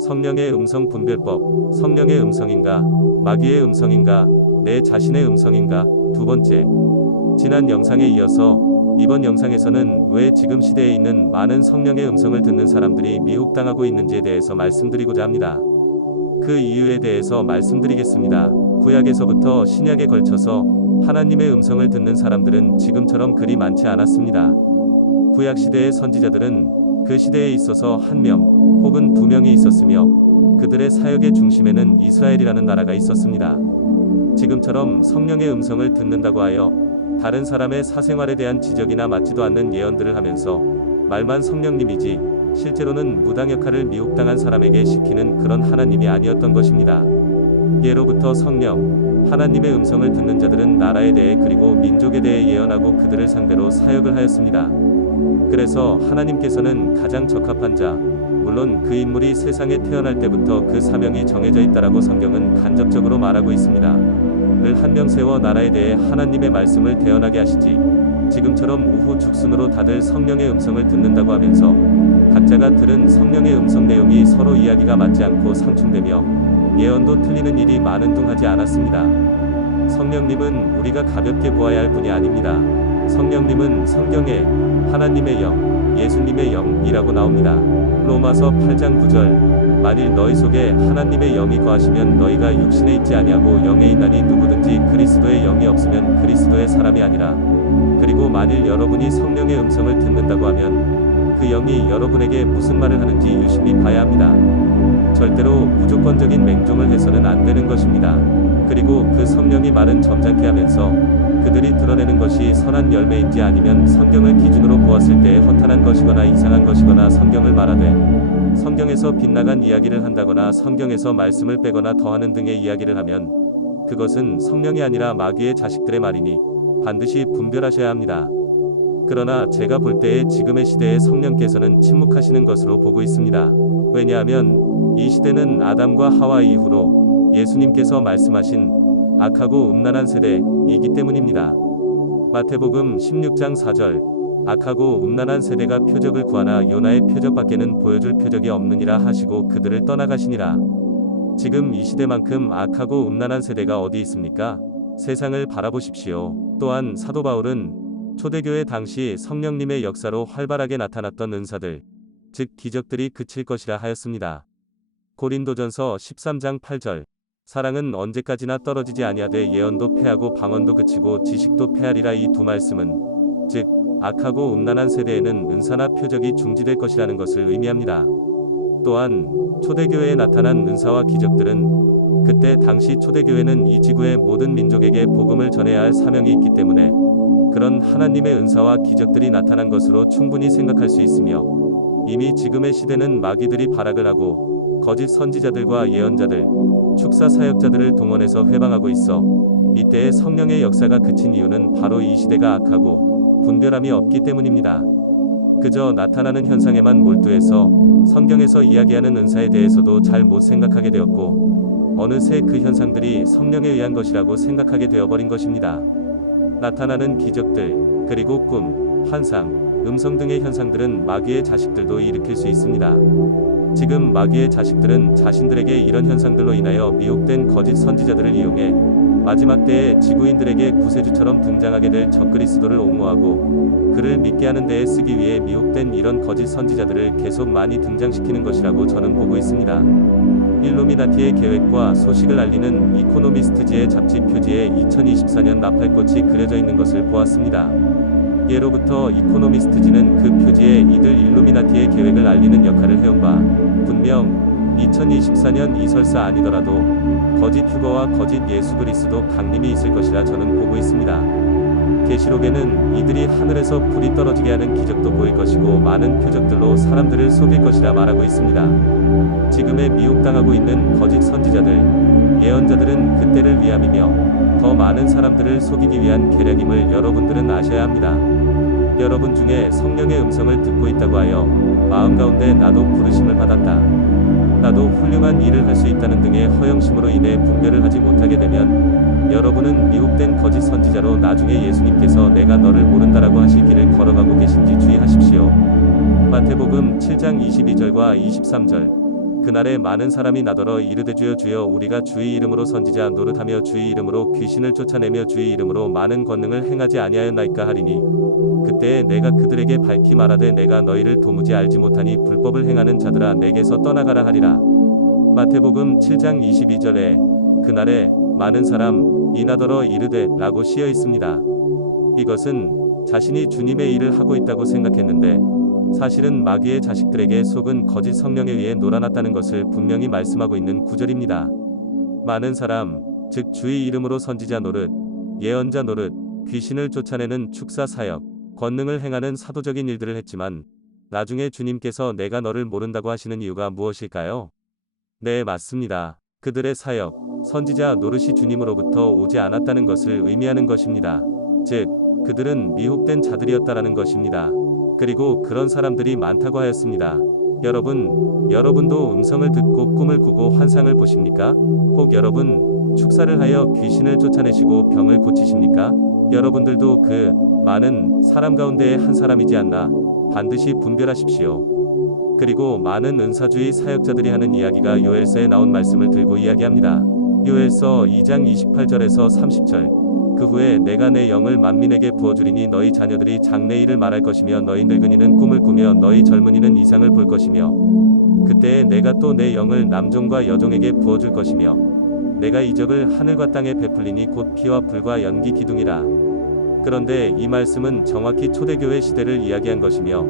성령의 음성 분별법. 성령의 음성인가? 마귀의 음성인가? 내 자신의 음성인가? 두 번째. 지난 영상에 이어서 이번 영상에서는 왜 지금 시대에 있는 많은 성령의 음성을 듣는 사람들이 미혹당하고 있는지에 대해서 말씀드리고자 합니다. 그 이유에 대해서 말씀드리겠습니다. 구약에서부터 신약에 걸쳐서 하나님의 음성을 듣는 사람들은 지금처럼 그리 많지 않았습니다. 구약 시대의 선지자들은 그 시대에 있어서 한 명 혹은 두 명이 있었으며 그들의 사역의 중심에는 이스라엘이라는 나라가 있었습니다. 지금처럼 성령의 음성을 듣는다고 하여 다른 사람의 사생활에 대한 지적이나 맞지도 않는 예언들을 하면서 말만 성령님이지 실제로는 무당 역할을 미혹당한 사람에게 시키는 그런 하나님이 아니었던 것입니다. 예로부터 성령, 하나님의 음성을 듣는 자들은 나라에 대해 그리고 민족에 대해 예언하고 그들을 상대로 사역을 하였습니다. 그래서 하나님께서는 가장 적합한 자, 물론 그 인물이 세상에 태어날 때부터 그 사명이 정해져 있다라고 성경은 간접적으로 말하고 있습니다. 를 한 명 세워 나라에 대해 하나님의 말씀을 대언하게 하시지, 지금처럼 우후 죽순으로 다들 성령의 음성을 듣는다고 하면서 각자가 들은 성령의 음성 내용이 서로 이야기가 맞지 않고 상충되며 예언도 틀리는 일이 많은둥하지 않았습니다. 성령님은 우리가 가볍게 보아야 할 분이 아닙니다. 성령님은 성경에 하나님의 영, 예수님의 영이라고 나옵니다. 로마서 8장 9절. 만일 너희 속에 하나님의 영이 거하시면 너희가 육신에 있지 아니하고 영에 있나니 누구든지 그리스도의 영이 없으면 그리스도의 사람이 아니라. 그리고 만일 여러분이 성령의 음성을 듣는다고 하면 그 영이 여러분에게 무슨 말을 하는지 유심히 봐야 합니다. 절대로 무조건적인 맹종을 해서는 안 되는 것입니다. 그리고 그 성령이 말은 점잖게 하면서 그들이 드러내는 것이 선한 열매인지 아니면 성경을 기준으로 보았을 때 허탄한 것이거나 이상한 것이거나 성경을 말하되 성경에서 빗나간 이야기를 한다거나 성경에서 말씀을 빼거나 더하는 등의 이야기를 하면 그것은 성령이 아니라 마귀의 자식들의 말이니 반드시 분별하셔야 합니다. 그러나 제가 볼 때에 지금의 시대에 성령께서는 침묵하시는 것으로 보고 있습니다. 왜냐하면 이 시대는 아담과 하와 이후로 예수님께서 말씀하신 악하고 음란한 세대이기 때문입니다. 마태복음 16장 4절. 악하고 음란한 세대가 표적을 구하나 요나의 표적밖에는 보여줄 표적이 없느니라 하시고 그들을 떠나가시니라. 지금 이 시대만큼 악하고 음란한 세대가 어디 있습니까? 세상을 바라보십시오. 또한 사도 바울은 초대교회 당시 성령님의 역사로 활발하게 나타났던 은사들, 즉 기적들이 그칠 것이라 하였습니다. 고린도전서 13장 8절. 사랑은 언제까지나 떨어지지 아니하되 예언도 패하고 방언도 그치고 지식도 패하리라. 이 두 말씀은 즉 악하고 음란한 세대에는 은사나 표적이 중지될 것이라는 것을 의미합니다. 또한 초대교회에 나타난 은사와 기적들은 그때 당시 초대교회는 이 지구의 모든 민족에게 복음을 전해야 할 사명이 있기 때문에 그런 하나님의 은사와 기적들이 나타난 것으로 충분히 생각할 수 있으며 이미 지금의 시대는 마귀들이 발악을 하고 거짓 선지자들과 예언자들, 축사 사역자들을 동원해서 회방하고 있어 이때의 성령의 역사가 그친 이유는 바로 이 시대가 악하고 분별함이 없기 때문입니다. 그저 나타나는 현상에만 몰두해서 성경에서 이야기하는 은사에 대해서도 잘 못 생각하게 되었고 어느새 그 현상들이 성령에 의한 것이라고 생각하게 되어버린 것입니다. 나타나는 기적들, 그리고 꿈, 환상, 음성 등의 현상들은 마귀의 자식들도 일으킬 수 있습니다. 지금 마귀의 자식들은 자신들에게 이런 현상들로 인하여 미혹된 거짓 선지자들을 이용해 마지막 때에 지구인들에게 구세주처럼 등장하게 될 적그리스도를 옹호하고 그를 믿게 하는 데에 쓰기 위해 미혹된 이런 거짓 선지자들을 계속 많이 등장시키는 것이라고 저는 보고 있습니다. 일루미나티의 계획과 소식을 알리는 이코노미스트지의 잡지 표지에 2024년 나팔꽃이 그려져 있는 것을 보았습니다. 예로부터 이코노미스트지는 그 표지에 이들 일루미나티의 계획을 알리는 역할을 해온 바 분명 2024년 이 설사 아니더라도 거짓 휴거와 거짓 예수 그리스도 강림이 있을 것이라 저는 보고 있습니다. 계시록에는 이들이 하늘에서 불이 떨어지게 하는 기적도 보일 것이고 많은 표적들로 사람들을 속일 것이라 말하고 있습니다. 지금의 미혹당하고 있는 거짓 선지자들, 예언자들은 그때를 위함이며 더 많은 사람들을 속이기 위한 계략임을 여러분들은 아셔야 합니다. 여러분 중에 성령의 음성을 듣고 있다고 하여 마음 가운데 나도 부르심을 받았다, 나도 훌륭한 일을 할 수 있다는 등의 허영심으로 인해 분별을 하지 못하게 되면 여러분은 미혹된 거짓 선지자로 나중에 예수님께서 내가 너를 모른다라고 하실 길을 걸어가고 계신지 주의하십시오. 마태복음 7장 22절과 23절. 그날에 많은 사람이 나더러 이르되 주여 주여 우리가 주의 이름으로 선지자 노릇하며 주의 이름으로 귀신을 쫓아내며 주의 이름으로 많은 권능을 행하지 아니하였나이까 하리니 그때에 내가 그들에게 밝히 말하되 내가 너희를 도무지 알지 못하니 불법을 행하는 자들아 내게서 떠나가라 하리라. 마태복음 7장 22절에 그날에 많은 사람 이나더러 이르되 라고 씌어 있습니다. 이것은 자신이 주님의 일을 하고 있다고 생각했는데 사실은 마귀의 자식들에게 속은 거짓 성령에 의해 놀아났다는 것을 분명히 말씀하고 있는 구절입니다. 많은 사람, 즉 주의 이름으로 선지자 노릇, 예언자 노릇, 귀신을 쫓아내는 축사 사역, 권능을 행하는 사도적인 일들을 했지만 나중에 주님께서 내가 너를 모른다고 하시는 이유가 무엇일까요? 네, 맞습니다. 그들의 사역, 선지자 노릇이 주님으로부터 오지 않았다는 것을 의미하는 것입니다. 즉, 그들은 미혹된 자들이었다라는 것입니다. 그리고 그런 사람들이 많다고 하였습니다. 여러분도 음성을 듣고 꿈을 꾸고 환상을 보십니까? 혹 여러분 축사를 하여 귀신을 쫓아내시고 병을 고치십니까? 여러분들도 그 많은 사람 가운데의 한 사람이지 않나 반드시 분별하십시오. 그리고 많은 은사주의 사역자들이 하는 이야기가 요엘서에 나온 말씀을 들고 이야기합니다. 요엘서 2장 28절에서 30절. 그 후에 내가 내 영을 만민에게 부어주리니 너희 자녀들이 장래일을 말할 것이며 너희 늙은이는 꿈을 꾸며 너희 젊은이는 이상을 볼 것이며 그때에 내가 또 내 영을 남종과 여종에게 부어줄 것이며 내가 이적을 하늘과 땅에 베풀리니 곧 피와 불과 연기 기둥이라. 그런데 이 말씀은 정확히 초대교회 시대를 이야기한 것이며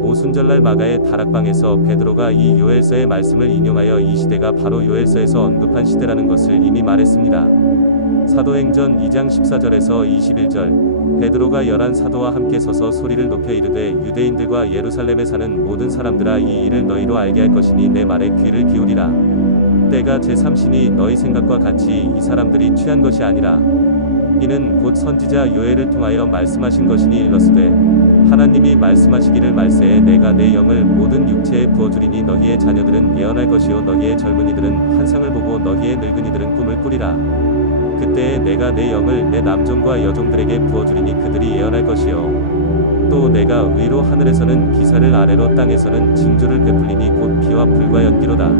오순절날 마가의 다락방에서 베드로가 이 요엘서의 말씀을 인용하여 이 시대가 바로 요엘서에서 언급한 시대라는 것을 이미 말했습니다. 사도행전 2장 14절에서 21절. 베드로가 11 사도와 함께 서서 소리를 높여 이르되 유대인들과 예루살렘에 사는 모든 사람들아 이 일을 너희로 알게 할 것이니 내 말에 귀를 기울이라. 때가 제3시니 너희 생각과 같이 이 사람들이 취한 것이 아니라 이는 곧 선지자 요엘을 통하여 말씀하신 것이니 일러스되 하나님이 말씀하시기를 말세에 내가 내 영을 모든 육체에 부어주리니 너희의 자녀들은 예언할 것이요 너희의 젊은이들은 환상을 보고 너희의 늙은이들은 꿈을 꾸리라. 그때에 내가 내 영을 내 남종과 여종들에게 부어주리니 그들이 예언할 것이요 또 내가 위로 하늘에서는 기사를 아래로 땅에서는 징조를 베풀리니 곧 피와 불과 연기로다.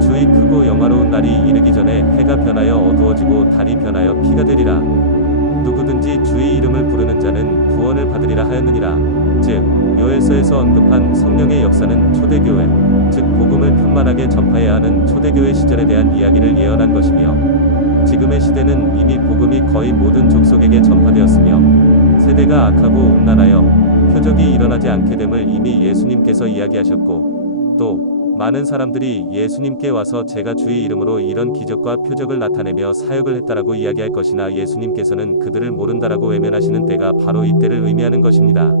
주의 크고 영화로운 날이 이르기 전에 해가 변하여 어두워지고 달이 변하여 피가 되리라. 누구든지 주의 이름을 부르는 자는 구원을 받으리라 하였느니라. 즉 요엘서에서 언급한 성령의 역사는 초대교회, 즉 복음을 편만하게 전파해야 하는 초대교회 시절에 대한 이야기를 예언한 것이며 지금의 시대는 이미 복음이 거의 모든 족속에게 전파되었으며 세대가 악하고 음란하여 표적이 일어나지 않게 됨을 이미 예수님께서 이야기하셨고 또 많은 사람들이 예수님께 와서 제가 주의 이름으로 이런 기적과 표적을 나타내며 사역을 했다라고 이야기할 것이나 예수님께서는 그들을 모른다라고 외면하시는 때가 바로 이때를 의미하는 것입니다.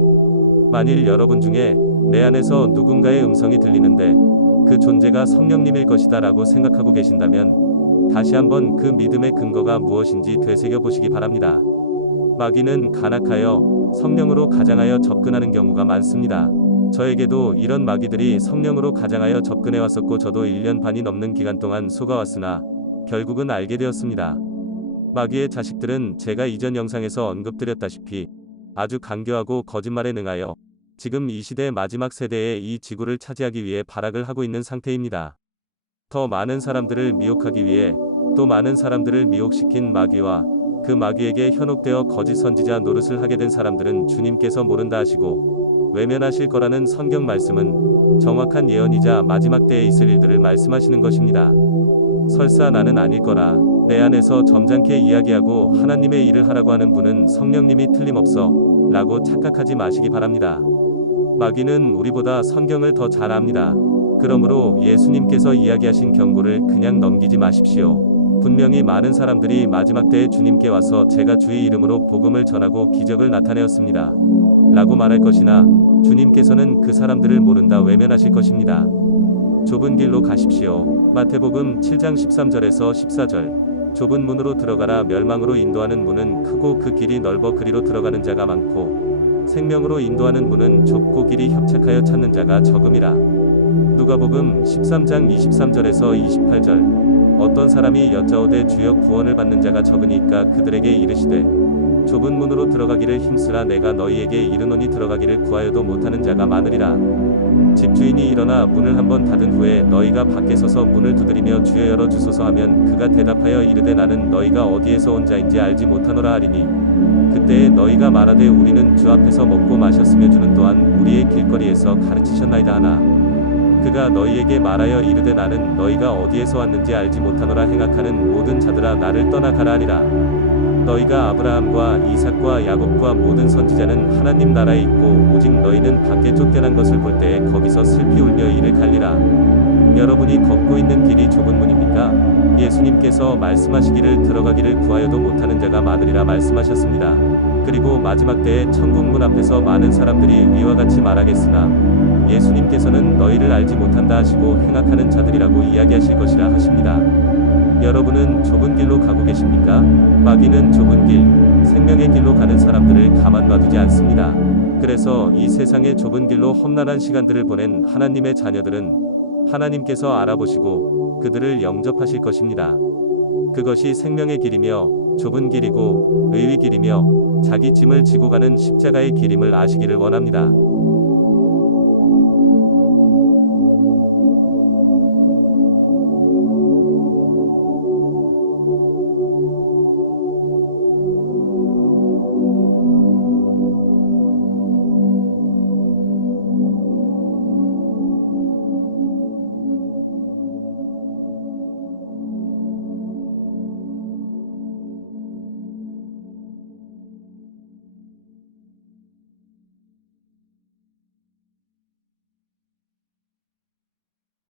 만일 여러분 중에 내 안에서 누군가의 음성이 들리는데 그 존재가 성령님일 것이다 라고 생각하고 계신다면 다시 한번 그 믿음의 근거가 무엇인지 되새겨 보시기 바랍니다. 마귀는 간악하여 성령으로 가장하여 접근하는 경우가 많습니다. 저에게도 이런 마귀들이 성령으로 가장하여 접근해 왔었고 저도 1년 반이 넘는 기간 동안 속아왔으나 결국은 알게 되었습니다. 마귀의 자식들은 제가 이전 영상에서 언급드렸다시피 아주 간교하고 거짓말에 능하여 지금 이 시대의 마지막 세대의 이 지구를 차지하기 위해 발악을 하고 있는 상태입니다. 더 많은 사람들을 미혹하기 위해 또 많은 사람들을 미혹시킨 마귀와 그 마귀에게 현혹되어 거짓 선지자 노릇을 하게 된 사람들은 주님께서 모른다 하시고 외면하실 거라는 성경 말씀은 정확한 예언이자 마지막 때에 있을 일들을 말씀하시는 것입니다. 설사 나는 아닐 거라 내 안에서 점잖게 이야기하고 하나님의 일을 하라고 하는 분은 성령님이 틀림없어 라고 착각하지 마시기 바랍니다. 마귀는 우리보다 성경을 더 잘 압니다. 그러므로 예수님께서 이야기하신 경고를 그냥 넘기지 마십시오. 분명히 많은 사람들이 마지막 때에 주님께 와서 제가 주의 이름으로 복음을 전하고 기적을 나타내었습니다. 라고 말할 것이나 주님께서는 그 사람들을 모른다 외면하실 것입니다. 좁은 길로 가십시오. 마태복음 7장 13절에서 14절. 좁은 문으로 들어가라. 멸망으로 인도하는 문은 크고 그 길이 넓어 그리로 들어가는 자가 많고 생명으로 인도하는 문은 좁고 길이 협착하여 찾는 자가 적음이라. 누가복음 13장 23절에서 28절. 어떤 사람이 여짜오되 주여 구원을 받는 자가 적으니까 그들에게 이르시되 좁은 문으로 들어가기를 힘쓰라 내가 너희에게 이르노니 들어가기를 구하여도 못하는 자가 많으리라. 집주인이 일어나 문을 한번 닫은 후에 너희가 밖에 서서 문을 두드리며 주여 열어 주소서 하면 그가 대답하여 이르되 나는 너희가 어디에서 온 자인지 알지 못하노라 하리니 그때에 너희가 말하되 우리는 주 앞에서 먹고 마셨으며 주는 또한 우리의 길거리에서 가르치셨나이다 하나 그가 너희에게 말하여 이르되 나는 너희가 어디에서 왔는지 알지 못하노라 행악하는 모든 자들아 나를 떠나가라 하리라. 너희가 아브라함과 이삭과 야곱과 모든 선지자는 하나님 나라에 있고 오직 너희는 밖에 쫓겨난 것을 볼 때에 거기서 슬피 울며 이를 갈리라. 여러분이 걷고 있는 길이 좁은 문입니까? 예수님께서 말씀하시기를 들어가기를 구하여도 못하는 자가 많으리라 말씀하셨습니다. 그리고 마지막 때에 천국 문 앞에서 많은 사람들이 이와 같이 말하겠으나 예수님께서는 너희를 알지 못한다 하시고 행악하는 자들이라고 이야기하실 것이라 하십니다. 여러분은 좁은 길로 가고 계십니까? 마귀는 좁은 길, 생명의 길로 가는 사람들을 가만 놔두지 않습니다. 그래서 이 세상의 좁은 길로 험난한 시간들을 보낸 하나님의 자녀들은 하나님께서 알아보시고 그들을 영접하실 것입니다. 그것이 생명의 길이며 좁은 길이고 의의 길이며 자기 짐을 지고 가는 십자가의 길임을 아시기를 원합니다.